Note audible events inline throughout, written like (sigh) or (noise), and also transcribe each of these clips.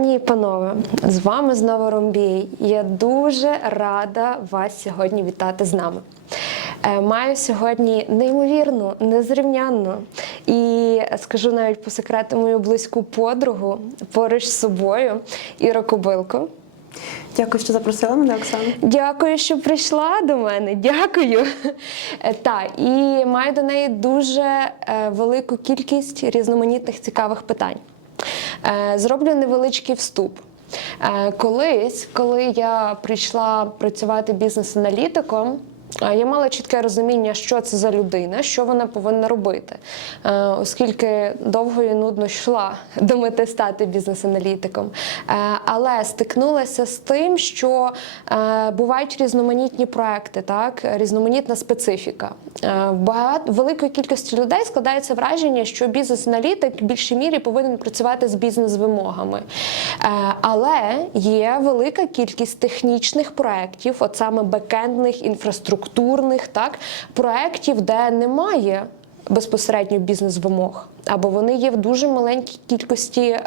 Пані і панове, з вами знову Ромбій. Я дуже рада вас сьогодні вітати з нами. Е, Маю сьогодні неймовірну, незрівнянну і скажу навіть по секрету мою близьку подругу поруч з собою Іра Кобилко. Дякую, що запросила мене, Оксана. Дякую, що прийшла до мене. Дякую. Е, Так, і маю до неї дуже е, велику кількість різноманітних цікавих питань. Е, Зроблю невеличкий вступ. Е, Колись, коли я прийшла працювати бізнес-аналітиком, я мала чітке розуміння, що це за людина, що вона повинна робити, Е, оскільки довго і нудно йшла до мети стати бізнес-аналітиком. Е, Але стикнулася з тим, що е, бувають різноманітні проекти, так різноманітна специфіка. Багато великої кількості людей складається враження, що бізнес-аналітик в більшій мірі повинен працювати з бізнес-вимогами. Але є велика кількість технічних проєктів, от саме бекендних, інфраструктурних, так проєктів, де немає безпосередньо бізнес-вимог, або вони є в дуже маленькій кількості, е,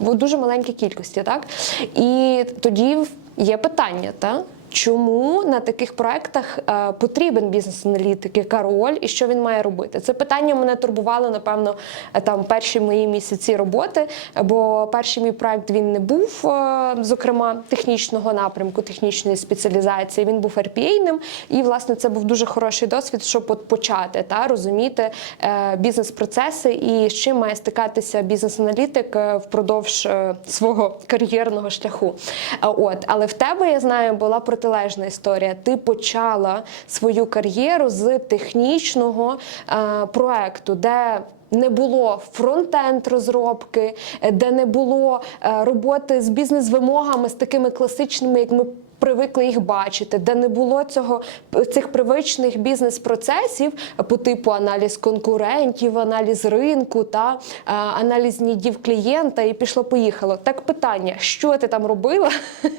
в дуже маленькій кількості, так і тоді є питання, так? Чому на таких проектах е, потрібен бізнес-аналітик, яка роль і що він має робити? Це питання мене турбувало, напевно, е, там перші мої місяці роботи, бо перший мій проект він не був, е, зокрема, технічного напрямку, технічної спеціалізації. Він був RPA-ним, і власне це був дуже хороший досвід, щоб от почати та розуміти бізнес-процеси і з чим має стикатися бізнес-аналітик впродовж свого кар'єрного шляху. От, але в тебе я знаю, була протилежна історія. Ти почала свою кар'єру з технічного е, проекту, де не було фронтенд розробки, е, де не було е, роботи з бізнес-вимогами, з такими класичними, як ми привикли їх бачити, де не було цього цих привичних бізнес-процесів по типу аналіз конкурентів, аналіз ринку та е, аналіз нідів клієнта, і пішло поїхало. Так питання, що ти там робила?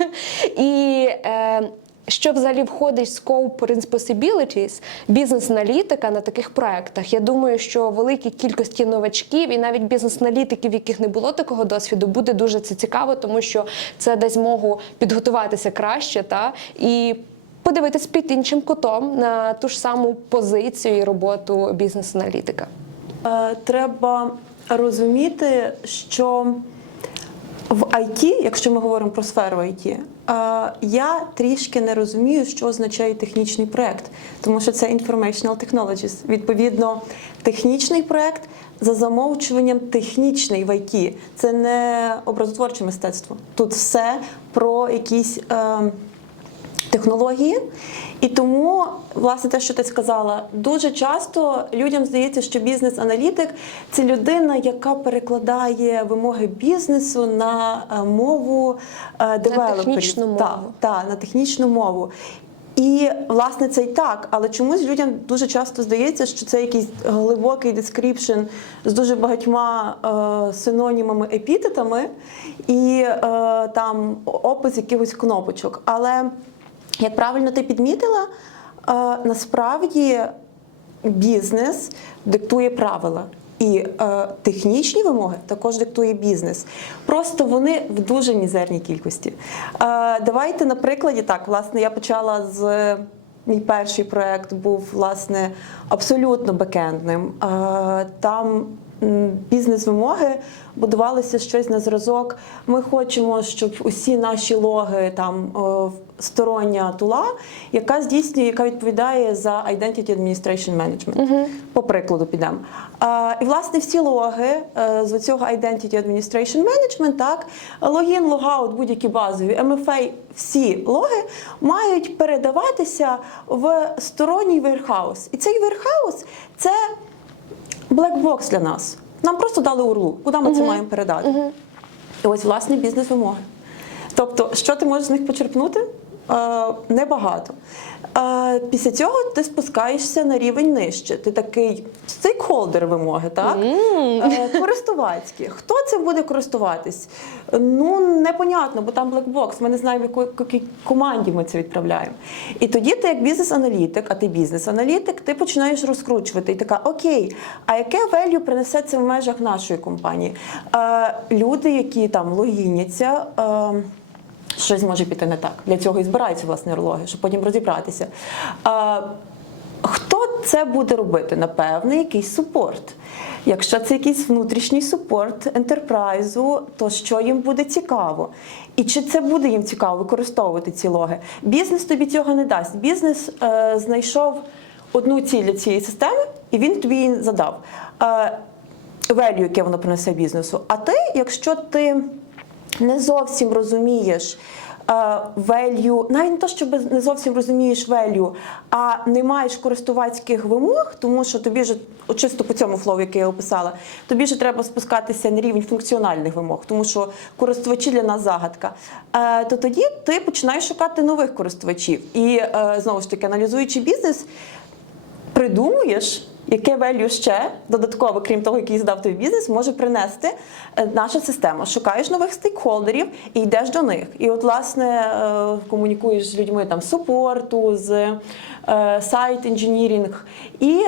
(laughs) і е, що взагалі входить в scope responsibilities бізнес-аналітика на таких проектах? Я думаю, що великій кількості новачків і навіть бізнес-аналітиків, яких не було такого досвіду, буде дуже це цікаво, тому що це дасть змогу підготуватися краще та і. Подивитись під іншим кутом на ту ж саму позицію і роботу бізнес-аналітика. Е, Треба розуміти, що в IT, якщо ми говоримо про сферу IT, я трішки не розумію, що означає технічний проект, тому що це Informational Technologies. Відповідно, технічний проект за замовчуванням технічний в IT. Це не образотворче мистецтво. Тут все про якісь. е, технології. І тому, власне, те, що ти сказала, дуже часто людям здається, що бізнес-аналітик це людина, яка перекладає вимоги бізнесу на е, мову е, девелоперів. технічну мову. Так, так, на технічну мову. І власне це й так, але чомусь людям дуже часто здається, що це якийсь глибокий дескріпшн з дуже багатьма е, синонімами, епітетами і е, там опис якихось кнопочок. Але як правильно ти підмітила, е, насправді бізнес диктує правила. І е, технічні вимоги також диктує бізнес. Просто вони в дуже мізерній кількості. Е, давайте на прикладі так, власне, я почала з мій перший проект був власне абсолютно бекендним. Е, там бізнес-вимоги будувалися щось на зразок. Ми хочемо, щоб усі наші логи там стороння тула, яка здійснює, яка відповідає за Identity Administration Management. По прикладу підемо. І власне всі логи е, з цього Identity Administration Management, так, логін, логаут, будь-які базові, MFA, всі логи мають передаватися в сторонній вейрхаус. І цей вейрхаус – це блекбокс для нас. Нам просто дали урлу, куди ми це маємо передати. І ось власні бізнес-вимоги. Тобто, що ти можеш з них почерпнути? е, небагато. Е, Після цього ти спускаєшся на рівень нижче. Ти такий стейкхолдер вимоги, так? Е, Користувацькі. Хто цим буде користуватись? Ну, непонятно, бо там блекбокс. Ми не знаємо, в якій команді ми це відправляємо. І тоді ти, як бізнес-аналітик, а ти бізнес-аналітик, ти починаєш розкручувати і така: Окей, а яке value принесе це в межах нашої компанії? Е, люди, які там логіняться. Щось може піти не так. Для цього і збираються власне нейрологи, щоб потім розібратися. А, хто це буде робити? Напевне, якийсь супорт. Якщо це якийсь внутрішній супорт ентерпрайзу, то що їм буде цікаво? І чи це буде їм цікаво використовувати ці логи? Бізнес тобі цього не дасть. Бізнес е, знайшов одну ціль для цієї системи, і він тобі її задав. Е, value, яке воно принесе бізнесу. А ти, якщо ти не зовсім розумієш value, навіть не то, що не зовсім розумієш value, а не маєш користувацьких вимог, тому що тобі ж чисто по цьому флоу, який я описала, тобі ж треба спускатися на рівень функціональних вимог, тому що користувачі для нас загадка. Е, То тоді ти починаєш шукати нових користувачів. І е, знову ж таки, аналізуючи бізнес, придумуєш, яке value ще додатково, крім того, який здав твій бізнес, може принести е, наша система. Шукаєш нових стейкхолдерів і йдеш до них. І от, власне, е, комунікуєш з людьми там супорту, з е, сайт інженірінг. І,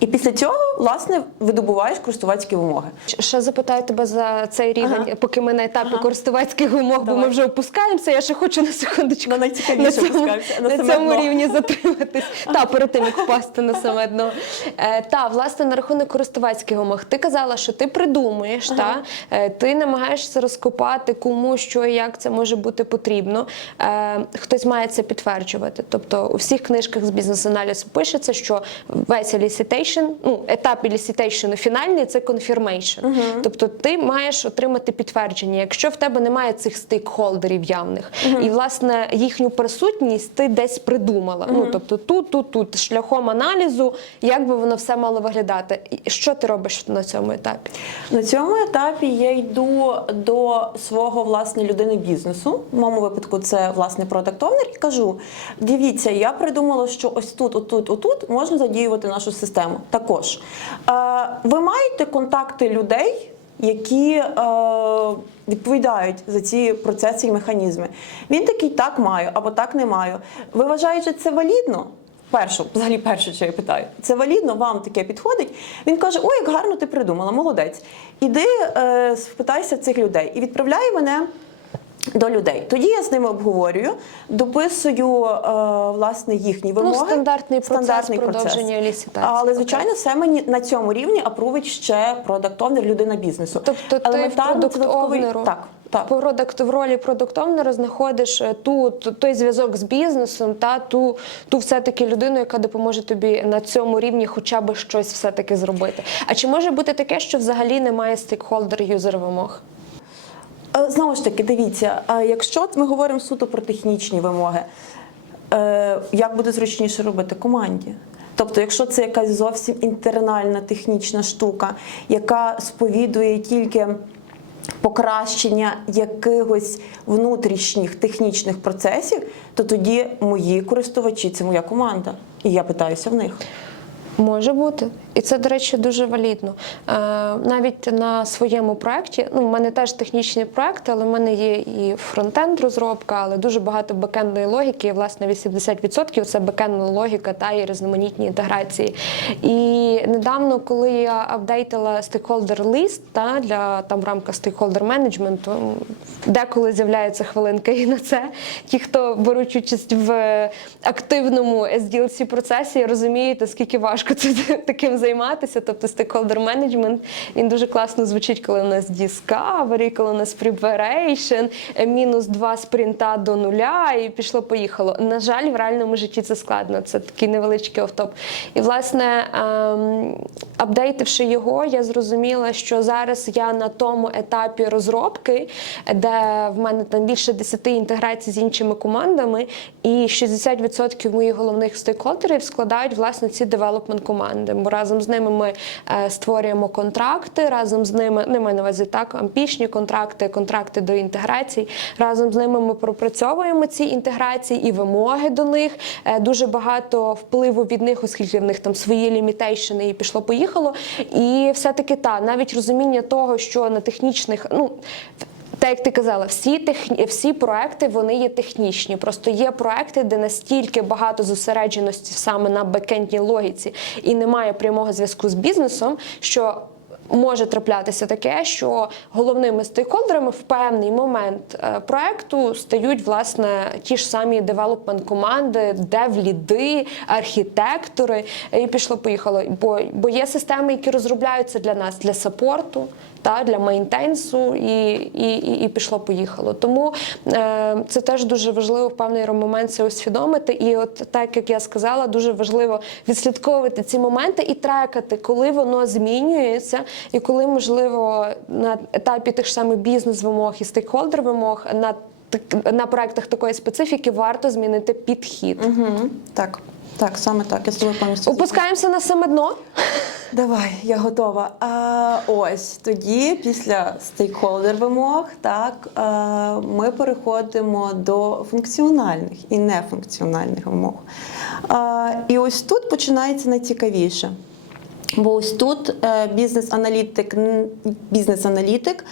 і після цього, власне, видобуваєш користувацькі вимоги. Ще запитаю тебе за цей рівень, Ага. поки ми на етапі Ага. користувацьких вимог, бо ми вже опускаємося. Я ще хочу на секундочку На найцікавіше цьому, на на цьому рівні затриматись. Та перед тим як впасти на саме дно. Е, та власне на рахунок користувацьких вимог. Ти казала, що ти придумуєш, та е, ти намагаєшся розкопати, кому що і як це може бути потрібно. Е, хтось має це підтверджувати. Тобто у всіх книжках з бізнес-аналізу пишеться, що весь елісітейшн, ну етап елісітейшну фінальний це confirmation. Тобто ти маєш отримати підтвердження, якщо в тебе немає цих стейкхолдерів явних, і власне їхню присутність ти десь придумала. Ну тобто тут, тут, тут шляхом аналізу, як би воно все мало виглядати. І Що ти робиш на цьому етапі? На цьому етапі я йду до свого власне людини бізнесу. В моєму випадку це власне продакт овнер і кажу: дивіться, я придумала, що ось тут, отут, отут можна задіювати нашу систему. Також е, ви маєте контакти людей. Які е, відповідають за ці процеси і механізми. Він такий так маю або так не маю. Ви вважаєте, це валідно? Першу, взагалі перше, що я питаю, це валідно, вам таке підходить. Він каже: Ой, як гарно ти придумала, молодець. Іди е, спитайся цих людей і відправляє мене. До людей. Тоді я з ними обговорюю, дописую е, власне їхні вимоги. Ну, стандартний процес продовження елісітації. Але звичайно, все мені на цьому рівні апрувить ще продактовнер, людина бізнесу. Тобто ти в додатковий- продукт-овнеру, Так, так. продакт в ролі продукт-овнера знаходиш е, ту, ту- той зв'язок з бізнесом, та ту, ту все-таки людину, яка допоможе тобі на цьому рівні хоча б щось все-таки зробити. А чи може бути таке, що взагалі немає стейкхолдер юзер вимог? Знову ж таки, дивіться, якщо ми говоримо суто про технічні вимоги, е, як буде зручніше робити команді? Тобто, якщо це якась зовсім інтернальна технічна штука, яка сповідує тільки покращення якихось внутрішніх технічних процесів, то тоді мої користувачі це моя команда. І я питаюся в них. Може бути, і це, до речі, дуже валідно. Е, навіть на своєму проєкті, ну, в мене теж технічний проєкт, але в мене є і фронтенд розробка, але дуже багато бекендної логіки. І, власне, 80% це бекендна логіка та і різноманітні інтеграції. І недавно, коли я апдейтила стейкхолдер лист та для там в рамках стейкхолдер менеджменту, деколи з'являється хвилинка і на це. Ті, хто беруть участь в активному SDLC процесі, розумієте, скільки важко це (laughs) таким займатися. Тобто стейкхолдер менеджмент він дуже класно звучить, коли у нас Discovery, коли у нас Preparation, е, мінус два спринта до нуля, і пішло-поїхало. На жаль, в реальному житті це складно. Це такий невеличкий офтоп. І власне, ем, апдейтивши його, я зрозуміла, що зараз я на тому етапі розробки, де в мене там більше 10 інтеграцій з іншими командами, і 60% моїх головних стейкхолдерів складають власне ці девелопмент команди. Бо разом з ними ми е, створюємо контракти, разом з ними не маю на увазі так, ампішні контракти, контракти до інтеграцій. Разом з ними ми пропрацьовуємо ці інтеграції і вимоги до них. Е, Дуже багато впливу від них, оскільки в них там свої лімітейшени і пішло-поїхало. І все-таки та навіть розуміння того, що на технічних, ну. Так, як ти казала, всі техні, всі проекти вони є технічні. Просто є проекти, де настільки багато зосередженості саме на бекендній логіці і немає прямого зв'язку з бізнесом, що може траплятися таке, що головними стейкхолдерами в певний момент е, проекту стають власне ті ж самі девелопмент команди, девліди, архітектори. І пішло поїхало. Бо, бо є системи, які розробляються для нас для саппорту. Та для мейнтенсу і, і, і, і пішло поїхало. Тому е, це теж дуже важливо в певний момент це усвідомити. І от так як я сказала, дуже важливо відслідковувати ці моменти і трекати, коли воно змінюється, і коли можливо на етапі тих ж самих бізнес-вимог і стейкхолдер вимог на на проектах такої специфіки варто змінити підхід. Угу. Так, так, саме так. Я з тобою повністю. Опускаємося на саме дно. Давай, я готова. А, ось тоді, після стейкхолдер вимог, так а, ми переходимо до функціональних і нефункціональних вимог. А, і ось тут починається найцікавіше. Бо ось тут е, бізнес-аналітик, бізнес-аналітик,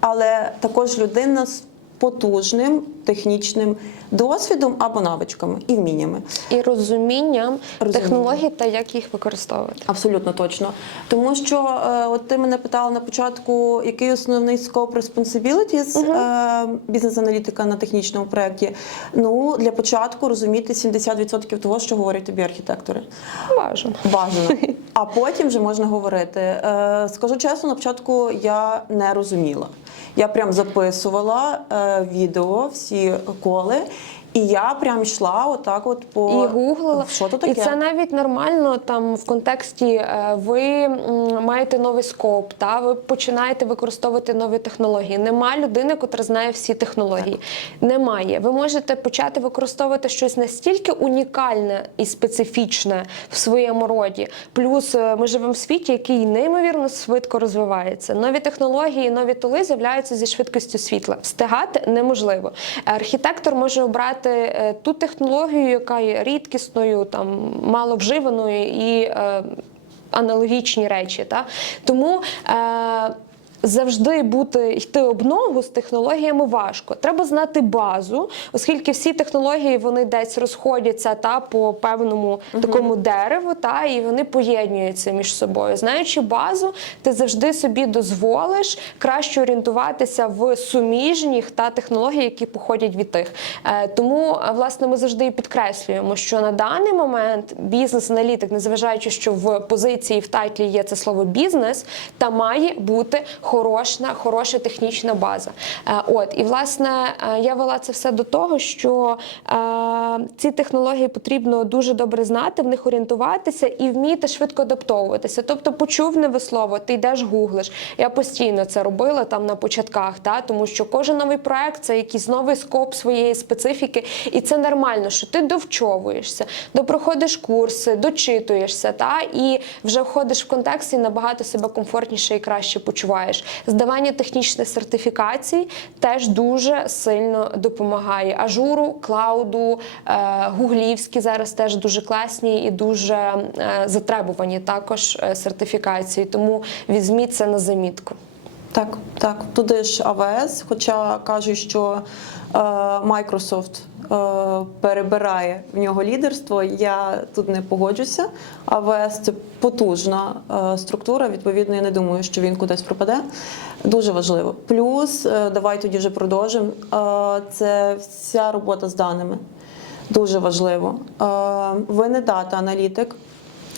але також людина з потужним технічним досвідом або навичками і вміннями. І розумінням Розуміння. технологій та як їх використовувати. Абсолютно точно. Тому що е, от ти мене питала на початку, який основний scope responsibilities е, бізнес-аналітика на технічному проєкті. Ну, для початку розуміти 70% того, що говорять тобі архітектори. Бажано. Бажано. (laughs) А потім вже можна говорити. Е, скажу чесно, на початку я не розуміла. Я прям записувала відео, всі коли, і я прям йшла отак от по і гуглила. Що то таке? І це навіть нормально там в контексті е, ви маєте новий скоп, та ви починаєте використовувати нові технології. Нема людини, котра знає всі технології. Немає. Ви можете почати використовувати щось настільки унікальне і специфічне в своєму роді. Плюс е, ми живемо в світі, який неймовірно швидко розвивається. Нові технології, нові тули з'являються зі швидкістю світла. Встигати неможливо. Архітектор може обрати е, ту технологію, яка є рідкісною, там мало вживаною і е, аналогічні речі. Та? Тому е, завжди бути йти об ногу з технологіями важко. Треба знати базу, оскільки всі технології вони десь розходяться та по певному такому дереву, та і вони поєднуються між собою. Знаючи базу, ти завжди собі дозволиш краще орієнтуватися в суміжніх та технології, які походять від тих. Е, Тому е, власне ми завжди і підкреслюємо, що на даний момент бізнес-аналітик, незважаючи, що в позиції в тайтлі є це слово бізнес, та має бути хороша, хороша технічна база. Е, От і власне е, я вела це все до того, що е, ці технології потрібно дуже добре знати, в них орієнтуватися і вміти швидко адаптовуватися. Тобто, почув нове слово, ти йдеш гуглиш. Я постійно це робила там на початках, та тому що кожен новий проект це якийсь новий скоп своєї специфіки, і це нормально, що ти довчовуєшся, допроходиш курси, дочитуєшся, та і вже входиш в контекст і набагато себе комфортніше і краще почуваєш. Здавання технічних сертифікацій теж дуже сильно допомагає. Ажуру, клауду, е, гуглівські зараз теж дуже класні і дуже е, затребувані також е, сертифікації. Тому візьміть це на замітку. Так, так, туди ж АВС, хоча кажуть, що е, Microsoft е, перебирає в нього лідерство. Я тут не погоджуся. АВС це потужна е, структура. Відповідно, я не думаю, що він кудись пропаде. Дуже важливо. Плюс, е, давай тоді вже продовжимо. Е, це вся робота з даними. Дуже важливо. Е, ви не дата-аналітик.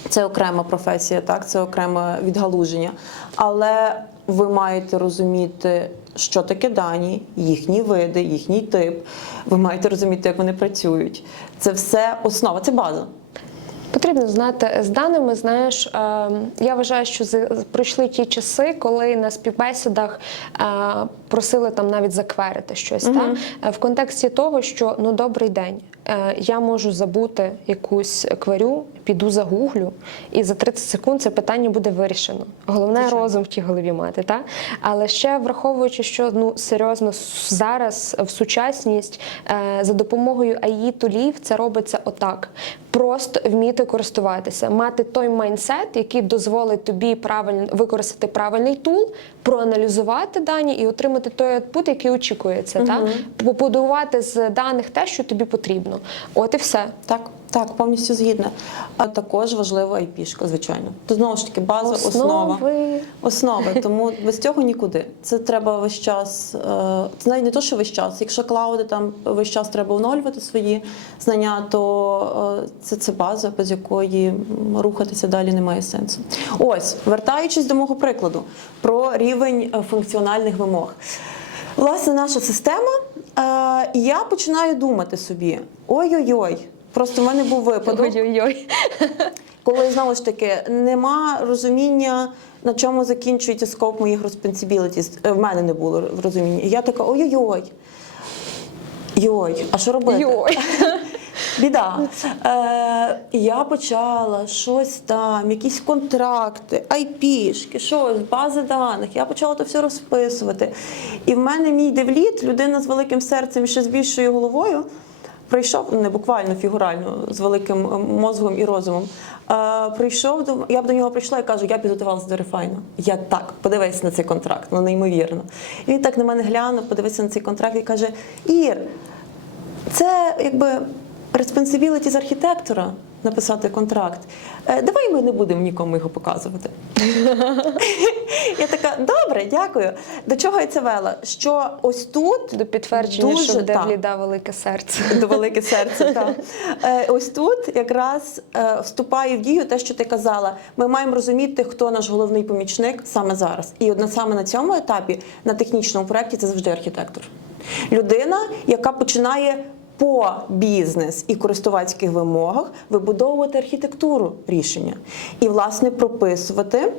Це окрема професія, так, це окреме відгалуження. Але ви маєте розуміти, що таке дані, їхні види, їхній тип. Ви маєте розуміти, як вони працюють. Це все основа, це база. Потрібно знати з даними. Знаєш, е, я вважаю, що з- пройшли ті часи, коли на співбесідах е, просили там навіть закверити щось. Та? Е, В контексті того, що ну добрий день, я можу забути якусь кварю, піду загуглю, і за 30 секунд це питання буде вирішено. Головне розум в тій голові мати. Та? Але ще враховуючи, що ну серйозно зараз в сучасність е, за допомогою AI тулів це робиться отак. Просто вміти користуватися, мати той майндсет, який дозволить тобі правильно використати правильний тул, проаналізувати дані і отримати той output, який очікується. Та? Побудувати з даних те, що тобі потрібно. От і все. Так, так, повністю згідна. А також важлива IP-шка, звичайно. То знову ж таки база, основа. Основи. Тому (laughs) без цього нікуди. Це треба весь час. е, Це навіть не то, що весь час. Якщо клауди там весь час треба оновлювати свої знання, то е, це, це база, без якої рухатися далі немає сенсу. Ось, вертаючись до мого прикладу про рівень е, функціональних вимог. Власне, наша система, я починаю думати собі: ой-ой-ой, просто в мене був випадок Ой-ой-ой. коли знову ж таки нема розуміння, на чому закінчується скоп моїх responsibilities. Е, В мене не було розуміння. Я така ой-ой-ой. Йой, а що робити? Йой. (laughs) Біда. Е, я почала щось там, якісь контракти, айпішки, щось, бази даних. Я почала то все розписувати. І в мене мій девліт, людина з великим серцем і ще з більшою головою, прийшов не буквально фігурально, з великим е, мозгом і розумом. Е, прийшов до я б до нього прийшла і кажу, я підготувалася до рефайну. Я так, подивись на цей контракт, ну неймовірно. І він так на мене глянув, подивився на цей контракт і каже: Ір, це якби responsibility з архітектора написати контракт. Е, Давай ми не будемо нікому його показувати. (laughs) Я така, добре, дякую. До чого я це вела? Що ось тут До підтвердження, Дуже, що в так. Девліда велике серце. до велике серце. Так. Е, ось тут якраз е, вступає в дію те, що ти казала. Ми маємо розуміти, хто наш головний помічник саме зараз. І одна саме на цьому етапі, на технічному проєкті, це завжди архітектор. Людина, яка починає по бізнес і користувацьких вимогах вибудовувати архітектуру рішення і, власне, прописувати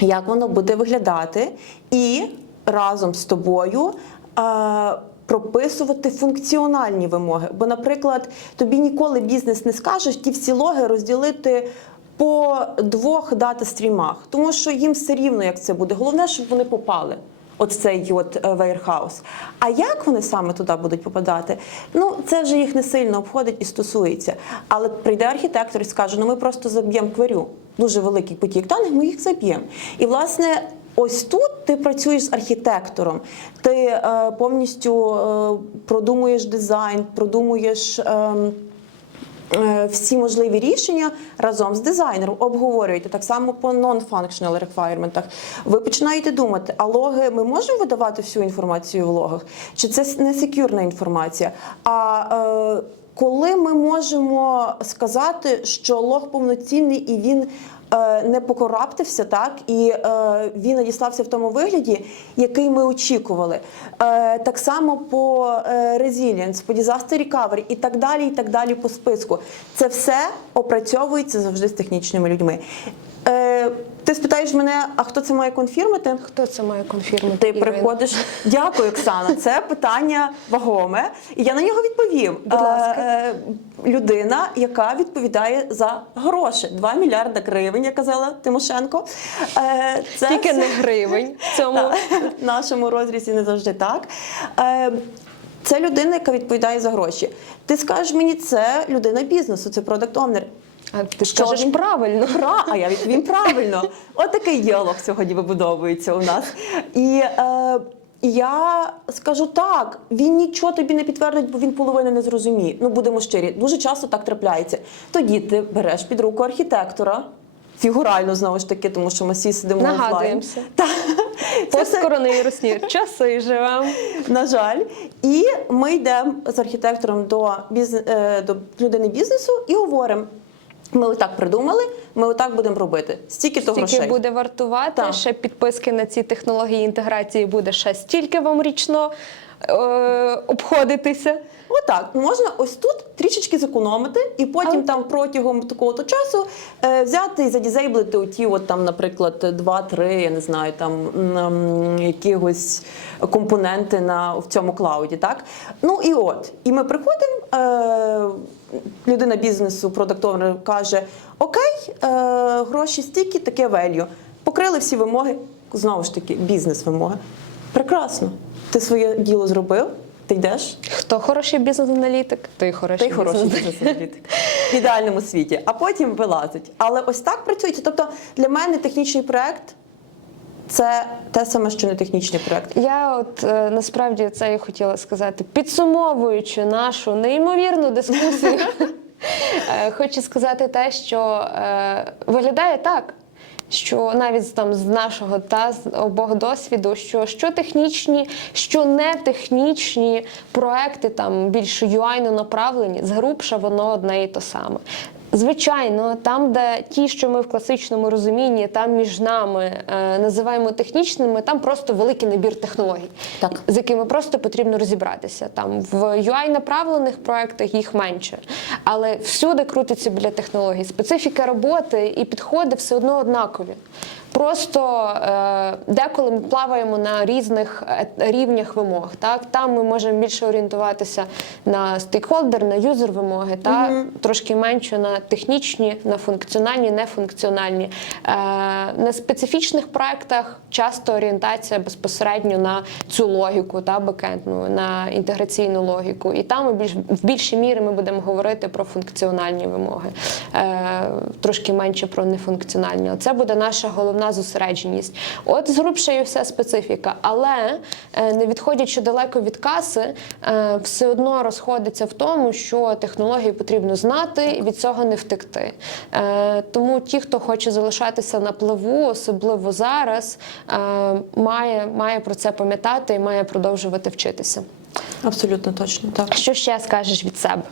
як воно буде виглядати, і разом з тобою прописувати функціональні вимоги. Бо, наприклад, тобі ніколи бізнес не скаже ті всі логи розділити. По двох дата-стрімах, тому що їм все рівно, як це буде. Головне, щоб вони попали. От цей от warehouse. А як вони саме туди будуть попадати? Ну це вже їх не сильно обходить і стосується. Але прийде архітектор і скаже: ну ми просто заб'ємо кварю. Дуже великий потік даних, ми їх заб'ємо. І власне. Ось тут ти працюєш з архітектором, ти е, повністю е, продумуєш дизайн, продумуєш е, всі можливі рішення разом з дизайнером обговорюєте так само по non-functional requirements. Ви починаєте думати, а логи ми можемо видавати всю інформацію в логах? Чи це не секюрна інформація? А е, коли ми можемо сказати, що лог повноцінний і він е, не покораптився, так і е, він надіслався в тому вигляді, який ми очікували. Е, так само по е, resilience, по disaster recovery і так далі, і так далі по списку. Це все опрацьовується завжди з технічними людьми. Ти спитаєш мене, а хто це має конфірмити? Хто це має конфірмити? Ти Ірина? приходиш. Дякую, Оксана. Це питання вагоме, і я на нього відповім. Будь ласка. Е, е, людина, яка відповідає за гроші. 2 мільярда гривень, я казала Тимошенко. Е, це Тільки все- не гривень (laughs) в цьому. Нашому розрізі не завжди так. Е, це людина, яка відповідає за гроші. Ти скажеш мені, це людина бізнесу, це продакт онер. А ти Що скажеш (laughs) він- правильно. Пра, а я відповім правильно. От такий діалог сьогодні вибудовується у нас. І е, я скажу так: він нічого тобі не підтвердить, бо він половини не зрозуміє. Ну будемо щирі, дуже часто так трапляється. Тоді ти береш під руку архітектора. Фігурально знову ж таки, тому що ми всі сидимо онлайн. (laughs) Та. Посткоронавірусні (laughs) часи живемо. на жаль. І ми йдемо з архітектором до, бізнес, до людини бізнесу і говоримо: ми отак придумали, ми отак будемо робити. Стільки то Стільки буде вартувати, Так. ще підписки на ці технології інтеграції буде ще стільки вам річно. е, обходитися? Отак, можна ось тут трішечки зекономити, і потім Але- там протягом такого то часу е, взяти і задізейблити оті, от там, наприклад, 2-3, я не знаю, там якихось компоненти на в цьому клауді. Так ну і от, і ми приходимо. Е, людина бізнесу, продакт овнер каже: Окей, е, гроші стільки, таке велью. Покрили всі вимоги. Знову ж таки, бізнес-вимоги. Прекрасно. Ти своє діло зробив, ти йдеш. Хто хороший бізнес-аналітик, той хороший Ти хороший бізнес. бізнес-аналітик в ідеальному світі, а потім вилазить. Але ось так працюється. Тобто для мене технічний проект це те саме, що не технічний проект. Я от е, насправді це і хотіла сказати, підсумовуючи нашу неймовірну дискусію, (laughs) е, хочу сказати те, що е, виглядає так. Що навіть там з нашого та з обох досвіду, що що технічні, що не технічні проекти, там більш UI направлені, згрубша воно одне і то саме. Звичайно, там, де ті, що ми в класичному розумінні, там між нами е, називаємо технічними, там просто великий набір технологій, Так. з якими просто потрібно розібратися. Там в UI направлених проектах їх менше, але всюди крутиться біля технологій. Специфіка роботи і підходи все одно однакові. Просто е, деколи ми плаваємо на різних е, рівнях вимог. Так там ми можемо більше орієнтуватися на стейкхолдер, на юзер вимоги, та трошки менше на технічні, на функціональні, нефункціональні. Е, на специфічних проектах часто орієнтація безпосередньо на цю логіку та бекендну, на інтеграційну логіку. І там ми більш в більшій мірі ми будемо говорити про функціональні вимоги, е, трошки менше про нефункціональні. Це буде наша головна зосередженість. От згрубша і вся специфіка, але е, не відходячи далеко від каси, е, все одно розходиться в тому, що технології потрібно знати і від цього не втекти. Е, Тому ті, хто хоче залишатися на плаву, особливо зараз, має, має про це пам'ятати і має продовжувати вчитися. Абсолютно точно так. Що ще скажеш від себе?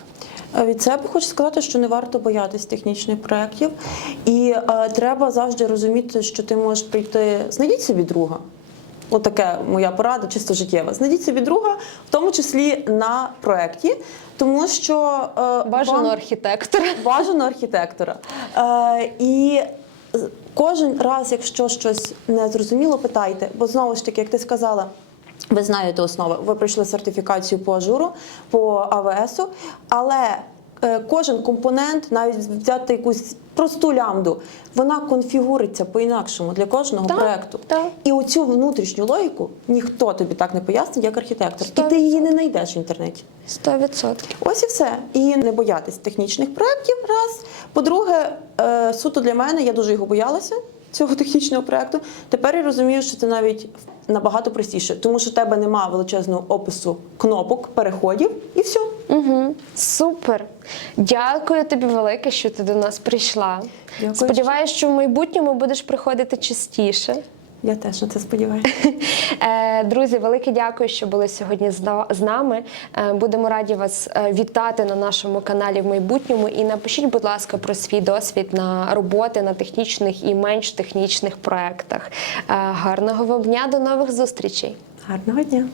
Від себе хочу сказати, що не варто боятись технічних проєктів, і е, треба завжди розуміти, що ти можеш прийти. Знайдіть собі друга. Отаке моя порада, чисто життєва. Знайдіть собі друга, в тому числі на проєкті, тому що е, Бажано вам- архітектора. бажано архітектора. Е, і кожен раз, якщо щось не зрозуміло, питайте. Бо знову ж таки, як ти сказала, ви знаєте основи, ви пройшли сертифікацію по ажуру, по АВСу, але е, кожен компонент, навіть взяти якусь просту лямбду, вона конфігуриться по-інакшому для кожного Так, проекту. так. І оцю внутрішню логіку ніхто тобі так не пояснить, як архітектор. І ти її не знайдеш в інтернеті. Сто відсотків. Ось і все. І не боятись технічних проєктів. Раз. По-друге, е, суто для мене я дуже його боялася. Цього технічного проєкту. Тепер я розумію, що це навіть набагато простіше, тому що в тебе немає величезного опису кнопок, переходів і все. Угу. Супер. Дякую тобі велике, що ти до нас прийшла. Дякую. Сподіваюсь, що в майбутньому будеш приходити частіше. Я теж на це сподіваюся. (laughs) Е, Друзі, велике дякую, що були сьогодні з нами. Е, Будемо раді вас е, вітати на нашому каналі в майбутньому. І напишіть, будь ласка, про свій досвід на роботи на технічних і менш технічних проектах. Гарного вам дня, до нових зустрічей! Гарного дня!